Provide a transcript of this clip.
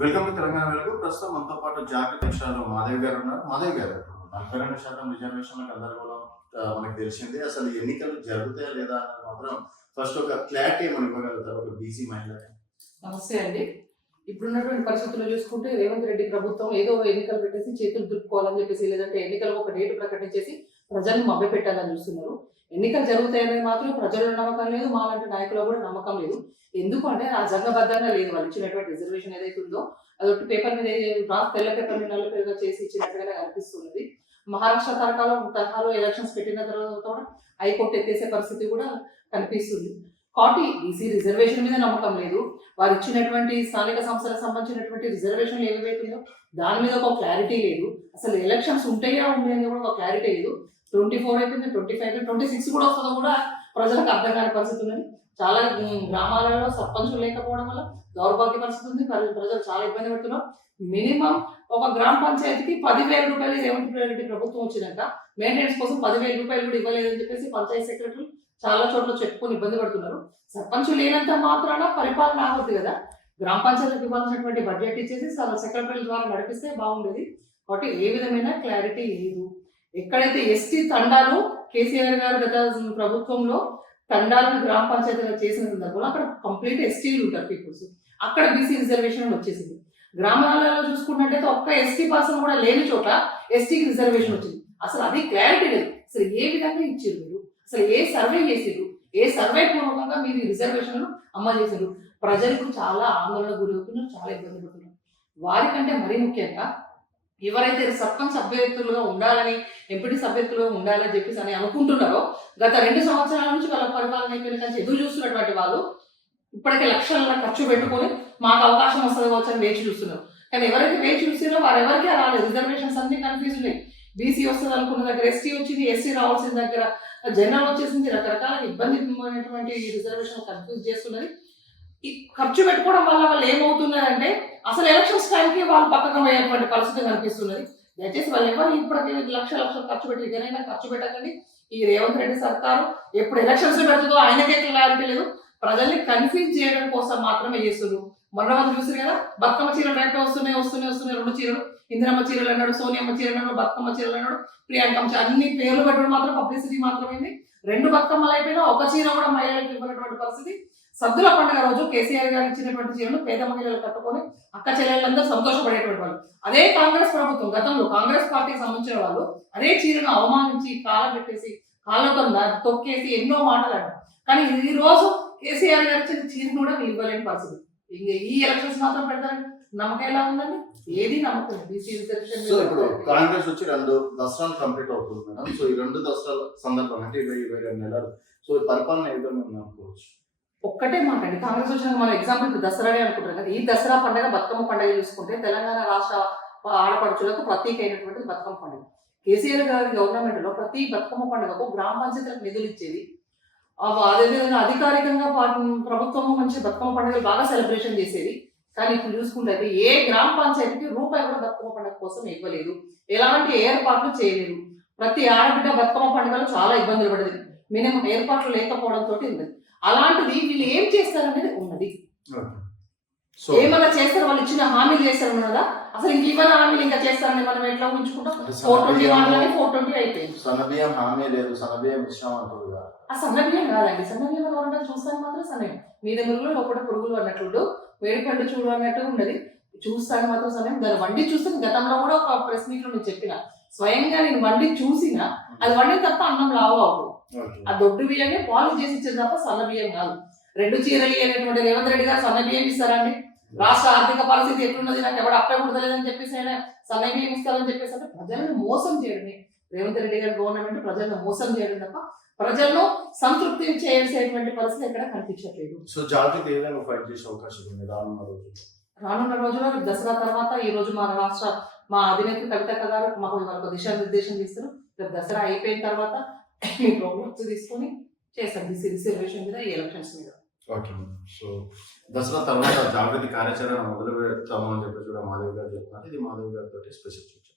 Welcome to Telangana వెలుగు. ప్రస్తుతం మనతో పాటు జాగ్రత్త విషయాలు మాధవ్ గారు ఉన్నారు. మాధవ్ గారు 42% రిజర్వేషన్లకు గందరగోళం మనకు తెలిసింది. అసలు ఎన్నికలు జరుగుతాయా లేదా అన్నది మాత్రం ఫస్ట్ ఒక క్లారిటీ మనం ఇవ్వగలుగుతారు ఒక బీసీ మహిళ. నమస్తే అండి. ఇప్పుడున్నటువంటి పరిస్థితుల్లో చూసుకుంటే రేవంత్ రెడ్డి ప్రభుత్వం ఏదో ఎన్నికలు పెట్టేసి చేతులు దులుపుకోవాలని చెప్పేసి, లేదంటే ఎన్నికలకు ఒక డేట్ ప్రకటించేసి ప్రజలను మభ్యపెట్టాలని చూస్తున్నారు. ఎన్నికలు జరుగుతాయనేది మాత్రం ప్రజల్లో నమ్మకం లేదు, మాలాంటి నాయకులకు కూడా నమ్మకం లేదు. ఎందుకంటే రాజ్యాంగబద్ధంగా లేదు. వాళ్ళు ఇచ్చినటువంటి రిజర్వేషన్ ఏదైతే ఉందో అదొకటి పేపర్ మీద తెల్ల పేపర్ మీద నల్ల పేరుగా చేసి ఇచ్చినట్టుగానే కనిపిస్తున్నది. మహారాష్ట్ర తరహాలో ఎలక్షన్స్ పెట్టిన తర్వాత కూడా హైకోర్టు ఎత్తేసే పరిస్థితి కూడా కనిపిస్తుంది. కాబట్టి బీసీ రిజర్వేషన్ మీద నమ్మకం లేదు. వారు ఇచ్చినటువంటి స్థానిక సంస్థలకు సంబంధించినటువంటి రిజర్వేషన్లు ఏవైతుందో దాని మీద ఒక క్లారిటీ లేదు. అసలు ఎలక్షన్స్ ఉంటాయా ఉండేది కూడా ఒక క్లారిటీ లేదు. 24 అయిపోయింది, 25, 26 కూడా వస్తుందో కూడా ప్రజలకు అర్థం కాని పరిస్థితి ఉన్నది. చాలా గ్రామాలలో సర్పంచులు లేకపోవడం వల్ల దౌర్భాగ్య పరిస్థితి ఉంది. ప్రజలు చాలా ఇబ్బంది పడుతున్నారు. మినిమం ఒక గ్రామ పంచాయతీకి 10,000 రూపాయలు రేవంత్ రెడ్డి ప్రభుత్వం వచ్చినాక మెయింటెనెన్స్ కోసం 10,000 రూపాయలు కూడా ఇవ్వలేదని చెప్పేసి పంచాయతీ సెక్రటరీ చాలా చోట్ల చెప్పుకొని ఇబ్బంది పడుతున్నారు. సర్పంచులు లేనంత మాత్రాన పరిపాలన ఆగొద్దు కదా. గ్రామ పంచాయతీలకు ఇవ్వాల్సినటువంటి బడ్జెట్ ఇచ్చేసి సెక్రటరీల ద్వారా నడిపిస్తే బాగుండేది. కాబట్టి ఏ విధమైన క్లారిటీ లేదు. ఎక్కడైతే ఎస్టీ తండాలు కేసీఆర్ గారు గత ప్రభుత్వంలో తండాలను గ్రామ పంచాయతీలో చేసిన సందర్భంలో అక్కడ కంప్లీట్ ఎస్టీలు ఉంటారు పీపుల్స్. అక్కడ బీసీ రిజర్వేషన్ వచ్చేసింది. గ్రామాలలో చూసుకున్నట్టయితే ఒక్క ఎస్టీ పర్సన్ కూడా లేని చోట ఎస్టీకి రిజర్వేషన్ వచ్చింది. అసలు అది క్లారిటీ లేదు. అసలు ఏ విధంగా ఇచ్చారు మీరు? అసలు ఏ సర్వే చేసారు? ఏ సర్వే పూర్వకంగా మీరు రిజర్వేషన్లు అమలు చేశారు? ప్రజలకు చాలా ఆందోళన గురవుతున్నారు, చాలా ఇబ్బంది పడుతున్నారు. వారికంటే మరీ ముఖ్యంగా ఎవరైతే సర్పంచ్ అభ్యర్థులుగా ఉండాలని, ఎంపీటీ అభ్యర్థులుగా ఉండాలని చెప్పేసి అని అనుకుంటున్నారో, గత 2 సంవత్సరాల నుంచి వాళ్ళ పరిపాలన అయిపోయిన కానీ ఎదురు చూస్తున్నటువంటి వాళ్ళు ఇప్పటికే లక్షల ఖర్చు పెట్టుకొని మాకు అవకాశం వస్తుంది కావచ్చు అని వేచి చూస్తున్నారు. కానీ ఎవరైతే వేచి చూస్తారో వారెవరికి రాలేదు. రిజర్వేషన్స్ అన్ని కన్ఫ్యూజ్ ఉన్నాయి. బీసీ వస్తుంది అనుకున్న దగ్గర ఎస్టీ వచ్చింది, ఎస్సీ రావాల్సిన దగ్గర జనరల్ వచ్చేసింది. రకరకాల ఇబ్బందిమైనటువంటి రిజర్వేషన్ కన్ఫ్యూజ్ చేస్తున్నది. ఈ ఖర్చు పెట్టుకోవడం వల్ల వాళ్ళు ఏమవుతున్నారంటే అసలు ఎలక్షన్స్ టైంకి వాళ్ళు పక్కన అయ్యేటువంటి పరిస్థితి కనిపిస్తున్నది. దయచేసి వాళ్ళు ఎవరు ఇప్పటికీ లక్షలు ఖర్చు పెట్టి ఇదైనా ఖర్చు పెట్టకండి. ఈ రేవంత్ రెడ్డి సర్కారు ఎప్పుడు ఎలక్షన్స్ పెడుతుందో ఆయనకే క్లారిటీ లేదు. ప్రజల్ని కన్ఫ్యూజ్ చేయడం కోసం మాత్రమే చేస్తున్నారు. మొన్న వాళ్ళు చూసారు కదా, బతుకమ్మ చీరలు రేపు వస్తున్నాయి 2 చీరలు. ఇందిరమ్మ చీరలు అన్నాడు, సోనియమ్మ చీరలు అన్నాడు, బతుకమ్మ చీరలు అన్నాడు, ప్రియాంకమ్మ అన్ని పేర్లు పెట్టడం మాత్రం పబ్లిసిటీ మాత్రమైంది. 2 బతుకమ్మలు అయిపోయినా ఒక చీర కూడా మహిళలకు ఇవ్వనటువంటి పరిస్థితి. సద్దుల పండుగ రోజు కేసీఆర్ గారు ఇచ్చినటువంటి చీరను పేద మహిళలు కట్టుకొని అక్క చెల్లెళ్ళందరూ సంతోషపడేటువంటి వాళ్ళు. అదే కాంగ్రెస్ ప్రభుత్వం గతంలో కాంగ్రెస్ పార్టీకి సంబంధించిన వాళ్ళు అదే చీరను అవమానించి కాళ్ళ పెట్టేసి కాళ్ళతో తొక్కేసి ఎన్నో మాటలు అన్నారు. కానీ ఈ రోజు కేసీఆర్ గారు ఇచ్చిన చీరను కూడా ఇవ్వలేని పరిస్థితి. ఇంకా ఈ ఎలక్షన్స్ మాత్రం పెడతారని నమ్మకం ఎలా ఉందండి? ఏది నమ్మకం. సో ఇప్పుడు కాంగ్రెస్ వచ్చి 2 దసరాలు కంప్లీట్ అవుతుంది మేడం. సో ఈ 2 దసరాల సందర్భంగా అంటే 22 నెలలు సో పరిపాలన ఏ విధంగా ఉంది అనుకోవచ్చు? ఒక్కటే మాట్లాడి కాంగ్రెస్ వచ్చిన మన ఎగ్జాంపుల్ దసరానే అనుకుంటారు కదా. ఈ దసరా పండుగ బతుకమ్మ పండుగ చూసుకుంటే తెలంగాణ రాష్ట్ర ఆడపడుచులకు ప్రత్యేక అయినటువంటి బతుకమ్మ పండుగ. కేసీఆర్ గారి గవర్నమెంట్ లో ప్రతి బతుకమ్మ పండుగకు గ్రామ పంచాయతీలకు నిధులు ఇచ్చేది. అదేవిధంగా అధికారికంగా ప్రభుత్వము మంచి బతుకమ్మ పండుగలు బాగా సెలబ్రేషన్ చేసేది. కానీ ఇప్పుడు చూసుకుంటే ఏ గ్రామ పంచాయతీకి రూపాయి కూడా బతుకమ్మ పండుగ కోసం ఇవ్వలేదు. ఎలాంటి ఏర్పాట్లు చేయలేదు. ప్రతి ఆడబిడ్డ బతుకమ్మ పండుగలో చాలా ఇబ్బందులు పడేది. మినిమం ఏర్పాట్లు లేకపోవడంతో ఉంది. అలాంటిది వీళ్ళు ఏం చేస్తారనేది ఉన్నది. ఏమన్నా చేస్తారు, వాళ్ళు ఇచ్చిన హామీలు చేస్తారు ఉన్నదా? అసలు ఇంక ఇవ్వని హామీలు ఇంకా చేస్తారని మనం ఎట్లా ఉంచుకుంటాం? 420 అయిపోయింది. సన్నబియ్యం హామీ లేదు, సన్నబియ్యం ఇష్టం అంటారు. ఆ సన్నబియ్యం కాదండి. సన్నబియ్యం వంటలు చూస్తాను మాత్రం సమయం మీద మురుగులు లోపల పురుగులు అన్నట్టు వేడిపండు చూడు అన్నట్టు ఉన్నది. చూస్తాను మాత్రం సమయం. దాన్ని వండి చూస్తే గతంలో కూడా ఒక ప్రెస్ మీట్ లో నేను చెప్పిన, స్వయంగా నేను వండి చూసినా అది వండి తప్ప అన్నం లావు అవుతుంది. ఆ దొడ్డు బియ్యమే పాలిష్ చేసి ఇచ్చేది తప్ప సన్న బియ్యం కాదు. 2 చీరలు అనేటువంటి రేవంత్ రెడ్డి గారు సన్న బియ్యం ఇస్తారండి. రాష్ట్ర ఆర్థిక పరిస్థితి ఎట్లున్నది, నాకు ఎవరు అప్పే కుడతలేదని చెప్పేసి ఆయన సన్న బియ్యం ఇస్తారని చెప్పేసి అంటే ప్రజలను మోసం చేయడమే రేవంత్ రెడ్డి గారి గవర్నమెంట్. ప్రజలను మోసం చేయడం తప్ప ప్రజలను సంతృప్తి చేసేటువంటి పరిస్థితి ఎక్కడ కనిపించట్లేదు. సో జాగ్రత్త ఏదైనా ఫైట్ చేసే అవకాశం ఉంది రానున్న రోజుల్లో దసరా తర్వాత ఈ రోజు మన రాష్ట్ర మా అధినేత్రి కవితక్క గారు మాకు ఇవాళ దిశానిర్దేశం చేస్తారు. దసరా అయిపోయిన తర్వాత మీ ప్రోగ్రామ్స్ తీసుకొని చేస్తాం బీసీ రిజర్వేషన్ మీద, ఈ ఎలక్షన్స్ మీద. ఓకే. సో దసరా తర్వాత జాగృతి కార్యాచరణ మొదలు పెడతామని చెప్పి కూడా మాధవ్ గారు చెప్తున్నారు. ఇది మాధవ్ గారితో స్పెషల్